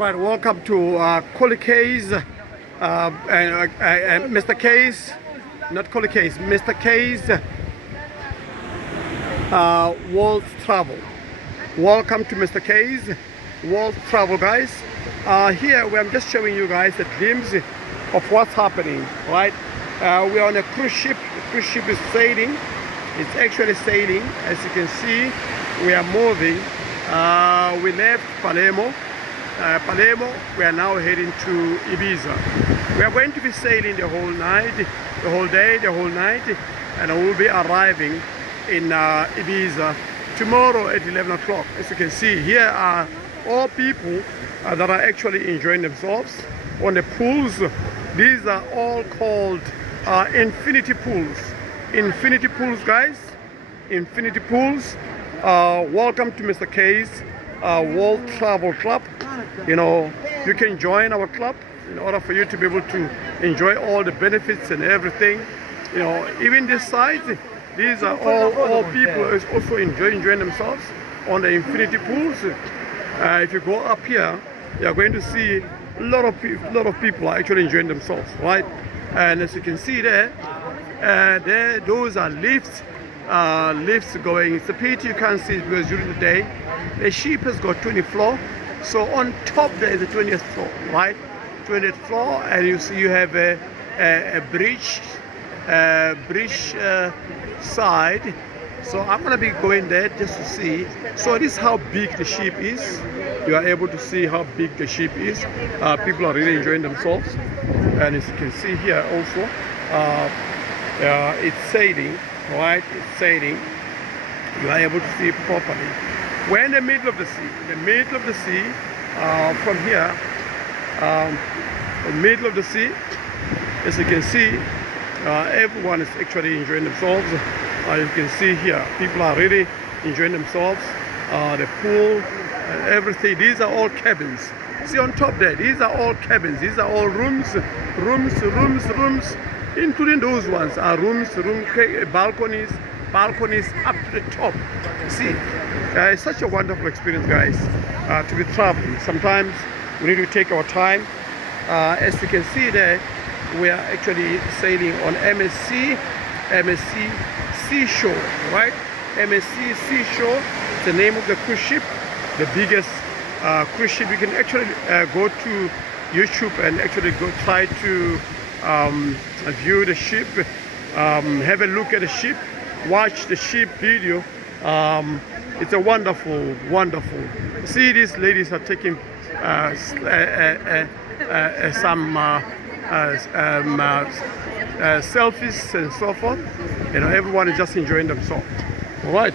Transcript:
Right, welcome to Coley K's, Mr. K's, not Coley K's, Mr. K's World Travel. Welcome to Mr. K's World Travel, guys. Here I'm just showing you guys a glimpse of what's happening, right? We're on a cruise ship. The cruise ship is sailing. It's actually sailing. As you can see, we are moving. We left Palermo. We are now heading to Ibiza. We are going to be sailing the whole night, the whole day, the whole night, and we will be arriving in Ibiza tomorrow at 11 o'clock. As you can see, here are all people that are actually enjoying themselves on the pools. These are all called infinity pools. Infinity pools, guys. Infinity pools. Welcome to Mr. K's World Travel Club. You know, you can join our club in order for you to be able to enjoy all the benefits and everything. You know, even this side, these are all people who also enjoying themselves on the infinity pools. If you go up here, you are going to see a lot of people are actually enjoying themselves, right? And as you can see there, those are lifts going. It's a pity you can't see it because during the day the ship has got 20 floor, so on top there is a 20th floor, right? 20th floor, and you see you have a bridge side. So I'm gonna be going there just to see. So this is how big the ship is. You are able to see how big the ship is. People are really enjoying themselves, and as you can see here also, it's sailing, right? It's sailing. You are able to see it properly. We're in the middle of the sea. In the middle of the sea, from here, the middle of the sea, as you can see, everyone is actually enjoying themselves. You can see here, people are really enjoying themselves. The pool, everything. These are all cabins. See on top there, these are all cabins. These are all rooms, including those ones are balconies up to the top. See, it's such a wonderful experience, guys, to be traveling. Sometimes we need to take our time. As you can see there, we are actually sailing on MSC Seashore, right? MSC Seashore, the name of the cruise ship, the biggest cruise ship. You can actually go to YouTube and actually try to view the ship, have a look at the ship, watch the ship video. It's a wonderful. See, these ladies are taking some selfies and so forth. You know, everyone is just enjoying themselves. All right.